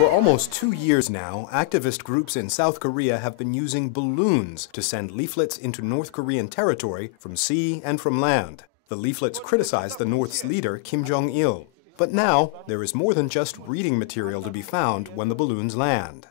For almost 2 years now, activist groups in South Korea have been using balloons to send leaflets into North Korean territory from sea and from land. The leaflets criticize the North's leader, Kim Jong-il. But now, there is more than just reading material to be found when the balloons land.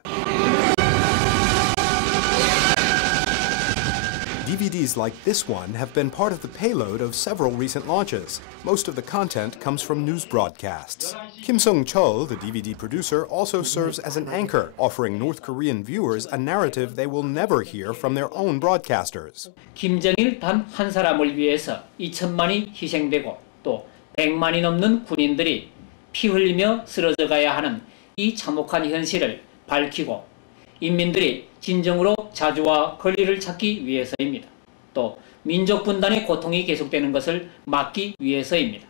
DVDs like this one have been part of the payload of several recent launches. Most of the content comes from news broadcasts. Kim Sung-chul, the DVD producer, also serves as an anchor, offering North Korean viewers a narrative they will never hear from their own broadcasters. 김정일 단 한 사람을 위해서 2천만이 희생되고 또 100만이 넘는 군인들이 피 흘리며 쓰러져 가야 하는 이 참혹한 현실을 밝히고 인민들이 진정으로 자주와 권리를 찾기 위해서입니다. 또 민족 분단의 고통이 계속되는 것을 막기 위해서입니다.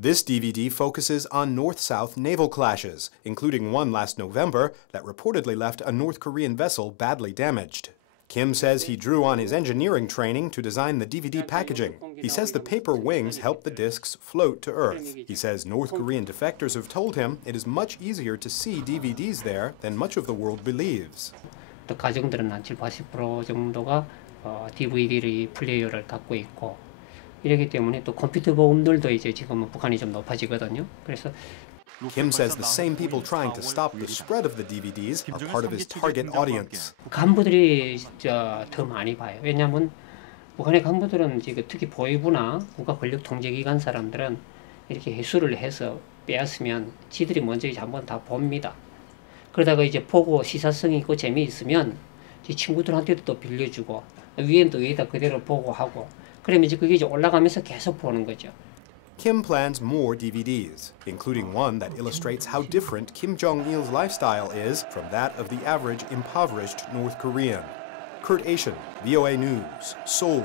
This DVD focuses on North-South naval clashes, including one last November that reportedly left a North Korean vessel badly damaged. Kim says he drew on his engineering training to design the DVD packaging. He says the paper wings help the discs float to Earth. He says North Korean defectors have told him it is much easier to see DVDs there than much of the world believes. 또 가정들은 한 70-80% 정도가 DVD 플레이어를 갖고 있고 이렇기 때문에 또 컴퓨터 보험들도 이제 지금은 북한이 좀 높아지거든요. 그래서 Kim says the same people trying to stop the spread of the DVDs are part of his target audience. 간부들이 더 많이 봐요. 왜냐하면 북한의 간부들은 지금 특히 보위부나 국가 권력 통제기관 사람들은 이렇게 해수를 해서 빼앗으면 지들이 먼저 이제 한번 다 봅니다. 그러다가 이제 보고 시사성이 있고 재미있으면 친구들한테도 또 빌려주고 위엔 또 위에다 그대로 보고 하고 그러면 이제 그게 이제 올라가면서 계속 보는 거죠. Kim plans more DVDs, including one that illustrates how different Kim Jong-il's lifestyle is from that of the average impoverished North Korean. Kurt Asian, VOA News, Seoul.